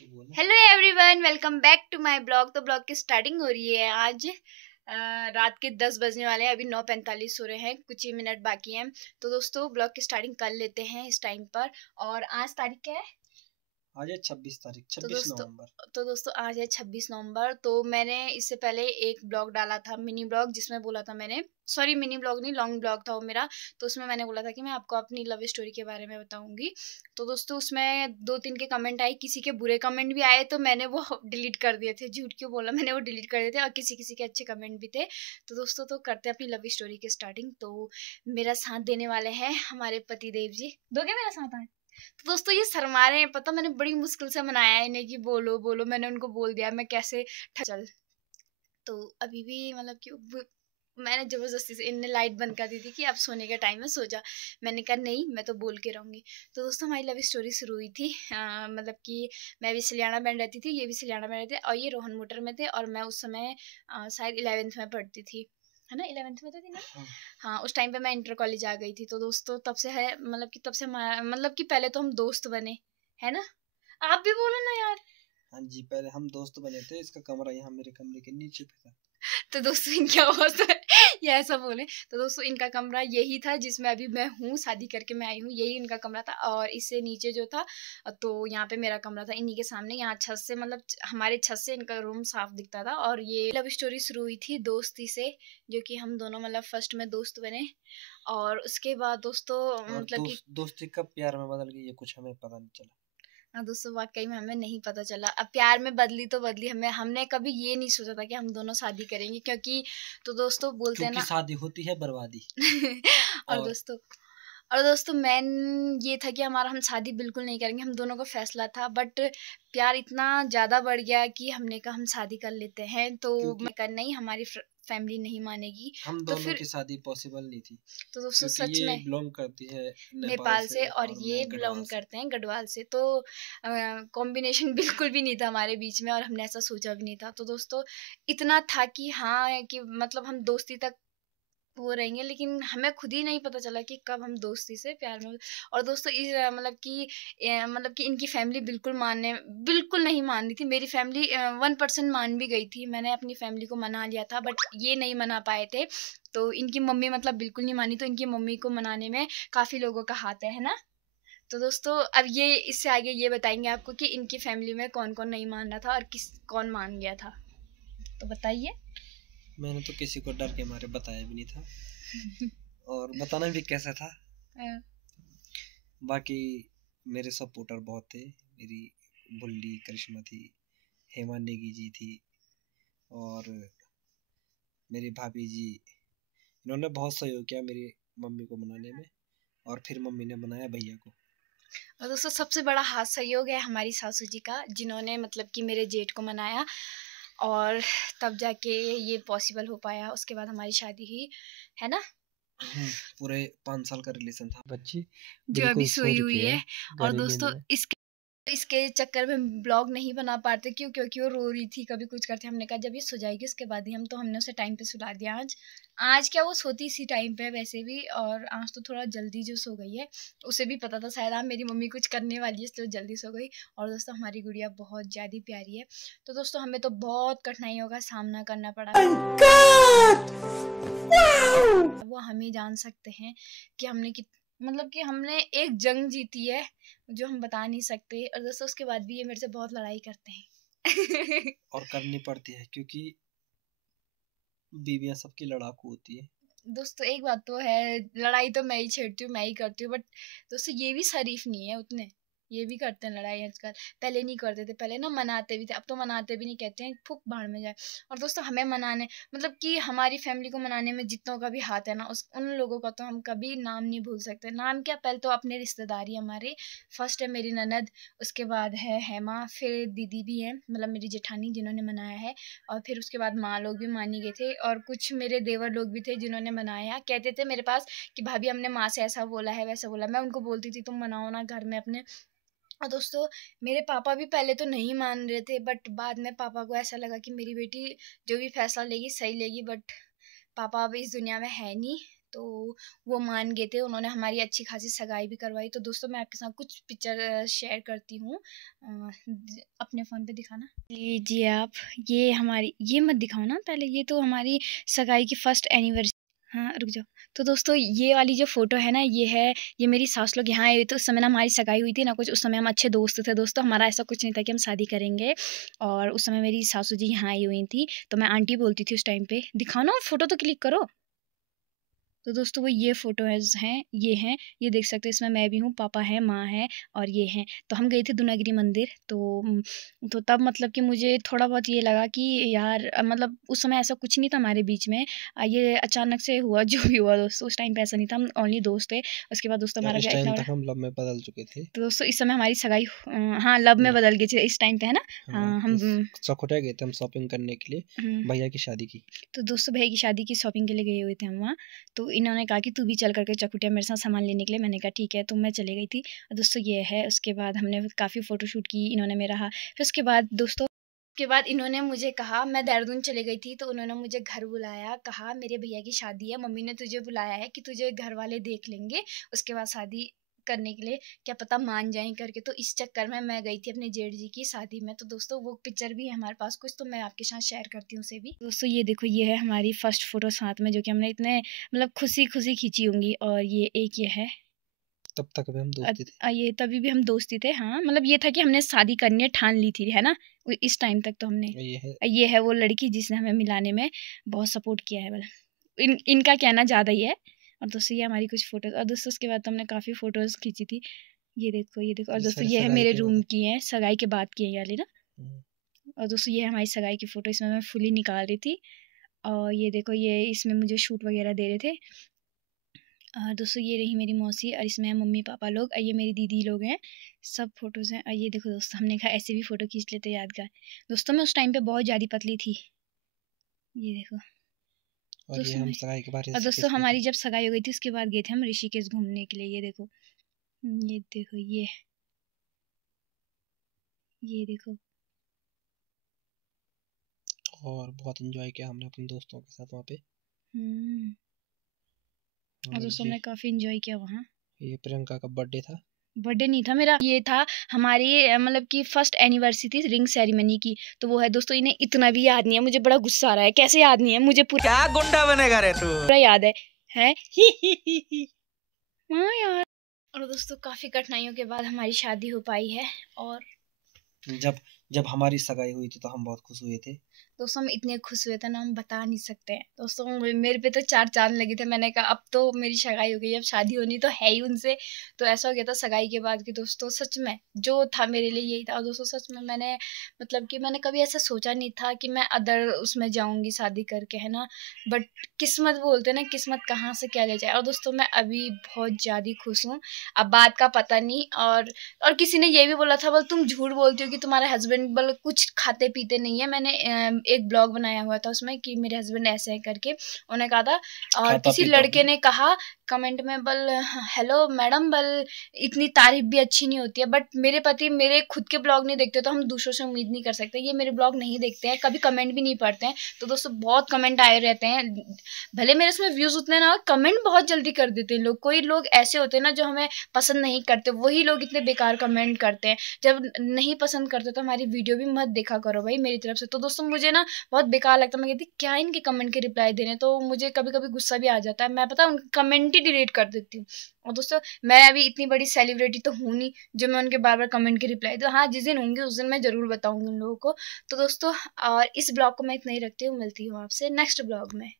Hello everyone, welcome back to my blog. तो blog की starting हो रही है आज। रात के 10 बजने वाले हैं, अभी 9:45 हो रहे हैं, कुछ ही मिनट बाकी हैं। तो दोस्तों ब्लॉग की स्टार्टिंग कर लेते हैं इस टाइम पर। और आज तारीख क्या है? आज है 26 तारीख, 26 नवंबर। तो दोस्तों आज है 26 नवंबर। तो मैंने इससे पहले एक ब्लॉग डाला था, मिनी ब्लॉग, जिसमें बोला था मैंने, सॉरी मिनी ब्लॉग नहीं, लॉन्ग ब्लॉग था वो मेरा। तो उसमें मैंने बोला था कि मैं आपको अपनी लव स्टोरी के बारे में बताऊंगी। तो दोस्तों उसमें 2-3 के कमेंट आए, किसी के बुरे कमेंट भी आए, तो मैंने वो डिलीट कर दिए थे। झूठ क्यों बोला, मैंने वो डिलीट कर दिए थे। और किसी किसी के अच्छे कमेंट भी थे। तो दोस्तों तो करते हैं अपनी लव स्टोरी की स्टार्टिंग। तो मेरा साथ देने वाले हैं हमारे पति देव जी। दोगे मेरा साथ? आए तो दोस्तों ये शर्मा रहे हैं, पता, मैंने बड़ी मुश्किल से मनाया है इन्हें कि बोलो बोलो। मैंने उनको बोल दिया मैं कैसे चल। तो अभी भी मतलब कि मैंने जबरदस्ती से, इनने लाइट बंद कर दी थी कि अब सोने का टाइम है, सो जा। मैंने कहा नहीं, मैं तो बोल के रहूंगी। तो दोस्तों हमारी लव स्टोरी शुरू हुई थी, मतलब कि मैं भी सलियाना बैंड रहती थी, ये भी सलियाना बैंड रहते, और ये रोहन मोटर में थे, और मैं उस समय शायद 11th में पढ़ती थी, है ना? 11th में तो थी ना? हाँ, उस टाइम पे मैं इंटर कॉलेज आ गई थी। तो दोस्तों तब से है, मतलब कि तब से मतलब कि पहले तो हम दोस्त बने, है ना? आप भी बोलो ना यार। हाँ जी, पहले हम दोस्त बने थे। इसका कमरा यहाँ मेरे कमरे के नीचे पे था। तो दोस्तों इनकी आवाज है ये ऐसा बोले। तो दोस्तों इनका कमरा यही था जिसमें अभी मैं हूँ, शादी करके मैं आई हूँ, यही इनका कमरा था। और इससे नीचे जो था, तो यहाँ पे मेरा कमरा था, इन्हीं के सामने। यहाँ छत से, मतलब हमारे छत से इनका रूम साफ दिखता था। और ये लव स्टोरी शुरू हुई थी दोस्ती से, जो कि हम दोनों मतलब फर्स्ट में दोस्त बने। और उसके बाद दोस्तों और मतलब कि दोस्ती कब प्यार में बदल गई ये कुछ हमें पता नहीं चला। दोस्तों वाकई में हमें नहीं पता चला। अब प्यार में बदली तो बदली, हमने कभी ये नहीं सोचा था कि हम दोनों शादी करेंगे, क्योंकि तो दोस्तों बोलते हैं क्योंकि ना शादी होती है बर्बादी। और और दोस्तों और दोस्तों मेन ये था कि हमारा, हम शादी बिल्कुल नहीं करेंगे, हम दोनों का फैसला था। बट प्यार इतना ज़्यादा बढ़ गया कि हमने कहा हम शादी कर लेते हैं। तो क्योंकि मैं कर नहीं, हमारी फैमिली नहीं मानेगी। हम तो दोनों फिर की शादी पॉसिबल नहीं थी, तो दोस्तों क्योंकि सच ये में बिलोंग करती है नेपाल नेपाल से से और और ये मैं गढ़वाल बिलोंग से। करते हैं गढ़वाल से। तो कॉम्बिनेशन बिल्कुल भी नहीं था हमारे बीच में, और हमने ऐसा सोचा भी नहीं था। तो दोस्तों इतना था कि हाँ, कि मतलब हम दोस्ती तक वो रहेंगे, लेकिन हमें खुद ही नहीं पता चला कि कब हम दोस्ती से प्यार में। और दोस्तों इस मतलब कि इनकी फैमिली बिल्कुल नहीं मान रही थी। मेरी फैमिली 1% मान भी गई थी, मैंने अपनी फैमिली को मना लिया था, बट ये नहीं मना पाए थे। तो इनकी मम्मी मतलब बिल्कुल नहीं मानी, तो इनकी मम्मी को मनाने में काफ़ी लोगों का हाथ है ना? तो दोस्तों अब ये इससे आगे ये बताएंगे आपको कि इनकी फैमिली में कौन कौन नहीं मान रहा था और कौन मान गया था। तो बताइए। मैंने तो किसी को डर के मारे बताया भी नहीं था, और बताना भी कैसा था। बाकी मेरे सपोर्टर बहुत थे। मेरी बुल्ली करिश्मा थी, हेमा नेगी जी थी, और मेरी भाभी जी, इन्होंने बहुत सहयोग किया मेरी मम्मी को मनाने में। और फिर मम्मी ने मनाया भैया को। और दोस्तों सबसे बड़ा हाथ सहयोग है हमारी सासू जी का, जिन्होंने मतलब कि मेरे जेठ को मनाया, और तब जाके ये पॉसिबल हो पाया। उसके बाद हमारी शादी हुई, है ना? पूरे 5 साल का रिलेशन था। बच्ची जो अभी बिल्कुल सो सोई हुई रखी है। है और गहरी नींद दोस्तों में। इसके इसके चक्कर में ब्लॉग नहीं बना पाते, क्यों? क्योंकि वो रो रही थी, कभी कुछ करते। हमने कहा जब ये सो जाएगी उसके बाद ही हम, तो हमने उसे टाइम पे सुला दिया। आज क्या, वो सोती इसी टाइम पे वैसे भी, और आज तो थोड़ा जल्दी जो सो गई है। उसे भी पता था शायद आज मेरी मम्मी कुछ करने वाली है, इसलिए जल्दी सो गई। और दोस्तों हमारी गुड़िया बहुत ज़्यादा प्यारी है। तो दोस्तों हमें तो बहुत कठिनाइयों का सामना करना पड़ा, वो हम ही जान सकते हैं कि हमने मतलब कि हमने एक जंग जीती है जो हम बता नहीं सकते। और दोस्तों उसके बाद भी ये मेरे से बहुत लड़ाई करते हैं और करनी पड़ती है, क्योंकि बीवियां सबकी लड़ाकू होती है। दोस्तों एक बात तो है, लड़ाई तो मैं ही छेड़ती हूँ, मैं ही करती हूँ, बट दोस्तों ये भी शरीफ नहीं है उतने। ये भी करते हैं लड़ाई आजकल, पहले नहीं करते थे। पहले ना मनाते भी थे, अब तो मनाते भी नहीं, कहते हैं फूक भाड़ में जाए। और दोस्तों हमें मनाने, मतलब कि हमारी फैमिली को मनाने में जितनों का भी हाथ है ना, उन लोगों का तो हम कभी नाम नहीं भूल सकते। नाम क्या, पहले तो अपने रिश्तेदारी हमारे। फर्स्ट है मेरी ननद, उसके बाद है हेमा, फिर दीदी भी है, मतलब मेरी जेठानी, जिन्होंने मनाया है। और फिर उसके बाद माँ लोग भी मानी गए थे, और कुछ मेरे देवर लोग भी थे जिन्होंने मनाया। कहते थे मेरे पास कि भाभी हमने माँ से ऐसा बोला है वैसा बोला। मैं उनको बोलती थी तुम मनाओ ना घर में अपने। और दोस्तों मेरे पापा भी पहले तो नहीं मान रहे थे, बट बाद में पापा को ऐसा लगा कि मेरी बेटी जो भी फैसला लेगी सही लेगी। बट पापा अब इस दुनिया में है नहीं, तो वो मान गए थे। उन्होंने हमारी अच्छी खासी सगाई भी करवाई। तो दोस्तों मैं आपके साथ कुछ पिक्चर शेयर करती हूँ, अपने फ़ोन पे दिखाना। लीजिए आप, ये हमारी, ये मत दिखाओ ना पहले, ये तो हमारी सगाई की फर्स्ट एनिवर्सरी। हाँ रुक जाओ। तो दोस्तों ये वाली जो फ़ोटो है ना, ये है, ये मेरी सास लोग यहाँ आए हुए थे। उस समय ना हमारी सगाई हुई थी ना कुछ, उस समय हम अच्छे दोस्त थे दोस्तों। हमारा ऐसा कुछ नहीं था कि हम शादी करेंगे। और उस समय मेरी सासू जी यहाँ आई हुई थी, तो मैं आंटी बोलती थी उस टाइम पे। दिखाओ ना फ़ोटो तो क्लिक करो। तो दोस्तों वो ये फ़ोटोज़ हैं, ये देख सकते हो। इसमें मैं भी हूँ, पापा है, माँ है और ये हैं। तो हम गए थे दूनागिरी मंदिर। तो तब मतलब कि मुझे थोड़ा बहुत ये लगा कि यार मतलब उस समय ऐसा कुछ नहीं था हमारे बीच में। ये अचानक से हुआ जो भी हुआ दोस्तों। उस टाइम पे ऐसा नहीं था, हम ओनली दोस्त थे। उसके बाद दोस्तों हमारा इस ब्याह टाइम इतना बड़ा। तक हम लव में बदल चुके थे। तो दोस्तों इस समय हमारी सगाई हाँ लब में बदल गई थी इस टाइम पे, है ना। हाँ हम चौखुटा गए थे हम शॉपिंग करने के लिए, भैया की शादी की। तो दोस्तों भैया की शादी की शॉपिंग के लिए गए हुए थे हम वहाँ। तो इन्होंने कहा कि तू भी चल करके चकुटिया मेरे साथ सामान लेने के लिए। मैंने कहा ठीक है, तो मैं चली गई थी। और दोस्तों ये है, उसके बाद हमने काफ़ी फ़ोटोशूट की, इन्होंने मेरा। हाँ फिर उसके बाद दोस्तों, उसके बाद इन्होंने मुझे कहा, मैं देहरादून चली गई थी, तो उन्होंने मुझे घर बुलाया, कहा मेरे भैया की शादी है, मम्मी ने तुझे बुलाया है कि तुझे घर वाले देख लेंगे, उसके बाद शादी करने के लिए, क्या पता मान जाएं करके। तो इस चक्कर में मैं गई थी अपने जेठ जी की शादी में। तो दोस्तों वो पिक्चर भी है हमारे पास कुछ, तो मैं आपके साथ शेयर करती हूँ उसे भी। दोस्तों ये देखो, ये है हमारी फर्स्ट फोटो साथ में, जो कि हमने इतने मतलब खुशी खुशी खींची होंगी। और ये एक ये है, तब तक भी हम दोस्ती थे। ये तभी भी हम दोस्ती थे। हाँ मतलब ये था कि हमने शादी करनी है, ठान ली थी, है ना। इस टाइम तक तो हमने, ये है वो लड़की जिसने हमें मिलाने में बहुत सपोर्ट किया है। इनका कहना ज़्यादा ही है। और दोस्तों ये हमारी कुछ फ़ोटोज़, और दोस्तों उसके बाद तो हमने काफ़ी फ़ोटोज़ खींची थी। ये देखो, ये देखो। और दोस्तों ये है मेरे रूम की है, सगाई के बाद की है ये वाली ना। और दोस्तों ये है हमारी सगाई की फ़ोटो, इसमें मैं फुली निकाल रही थी। और ये देखो, ये इसमें मुझे शूट वगैरह दे रहे थे। और दोस्तों ये रही मेरी मौसी, और इसमें मम्मी पापा लोग, और ये मेरी दीदी लोग हैं, सब फ़ोटोज़ हैं। और ये देखो दोस्तों, हमने कहा ऐसे भी फ़ोटो खींच लेते यादगार। दोस्तों मैं उस टाइम पे बहुत ज़्यादा पतली थी, ये देखो। और ये हम सगाई के बाद और दोस्तों हमारी जब सगाई हो गई थी, उसके बाद गए थे हम ऋषिकेश घूमने के लिए। ये देखो, ये देखो, ये देखो। और बहुत एंजॉय किया हमने अपने दोस्तों के साथ वहाँ पे। और दोस्तों हमने काफ़ी एंजॉय किया वहाँ। ये प्रियंका का बर्थडे था। बर्थडे नहीं था मेरा, ये था हमारी मतलब कि फर्स्ट एनिवर्सरी थी रिंग सेरेमनी की। तो वो है दोस्तों, इन्हें इतना भी याद नहीं है। मुझे बड़ा गुस्सा आ रहा है, कैसे याद नहीं है मुझे, पूरा क्या गुंडा बनेगा रे तू, पूरा याद है हाँ यार। और दोस्तों काफ़ी कठिनाइयों के बाद हमारी शादी हो पाई है। और जब हमारी सगाई हुई थी तो हम बहुत खुश हुए थे दोस्तों। हम इतने खुश हुए थे ना, हम बता नहीं सकते हैं दोस्तों। मेरे पे तो 4 चांद लगे थे। मैंने कहा अब तो मेरी सगाई हो गई, अब शादी होनी तो है ही उनसे। तो ऐसा हो गया था सगाई के बाद कि दोस्तों सच में जो था मेरे लिए यही था। और दोस्तों सच में मैंने मतलब कि मैंने कभी ऐसा सोचा नहीं था कि मैं अदर उसमें जाऊंगी शादी करके, है ना। बट किस्मत बोलते ना, किस्मत कहाँ से क्या ले जाए। और दोस्तों मैं अभी बहुत ज़्यादा खुश हूँ। अब बात का पता नहीं। और किसी ने ये भी बोला था, बोल तुम झूठ बोलती हो कि तुम्हारे हस्बैंड बोल कुछ खाते पीते नहीं है। मैंने एक ब्लॉग बनाया हुआ था उसमें कि मेरे हस्बैंड ऐसे है करके, उन्होंने कहा था। और किसी लड़के ने कहा कमेंट में, बल हेलो मैडम, बल इतनी तारीफ भी अच्छी नहीं होती है। बट मेरे पति मेरे खुद के ब्लॉग नहीं देखते, तो हम दूसरों से उम्मीद नहीं कर सकते। ये मेरे ब्लॉग नहीं देखते हैं, कभी कमेंट भी नहीं पढ़ते हैं। तो दोस्तों बहुत कमेंट आए रहते हैं, भले मेरे इसमें व्यूज उतने ना, कमेंट बहुत जल्दी कर देते हैं लोग। कोई लोग ऐसे होते हैं ना जो हमें पसंद नहीं करते, वही लोग इतने बेकार कमेंट करते हैं। जब नहीं पसंद करते तो हमारी वीडियो भी मत देखा करो भाई मेरी तरफ से। तो दोस्तों मुझे ना बहुत बेकार लगता है, मैं कहती क्या इनके कमेंट के रिप्लाई देने। तो मुझे कभी कभी गुस्सा भी आ जाता है, मैं पता उनके कमेंट ही डिलीट कर देती हूँ। और दोस्तों मैं अभी इतनी बड़ी सेलिब्रिटी तो हूँ नहीं जो मैं उनके बार बार कमेंट के रिप्लाई दूँ। हाँ जिस दिन होंगी उस दिन मैं जरूर बताऊंगी उन लोगों को। तो दोस्तों और इस ब्लॉग को मैं इतना ही रखती हूँ, मिलती हूँ आपसे नेक्स्ट ब्लॉग में।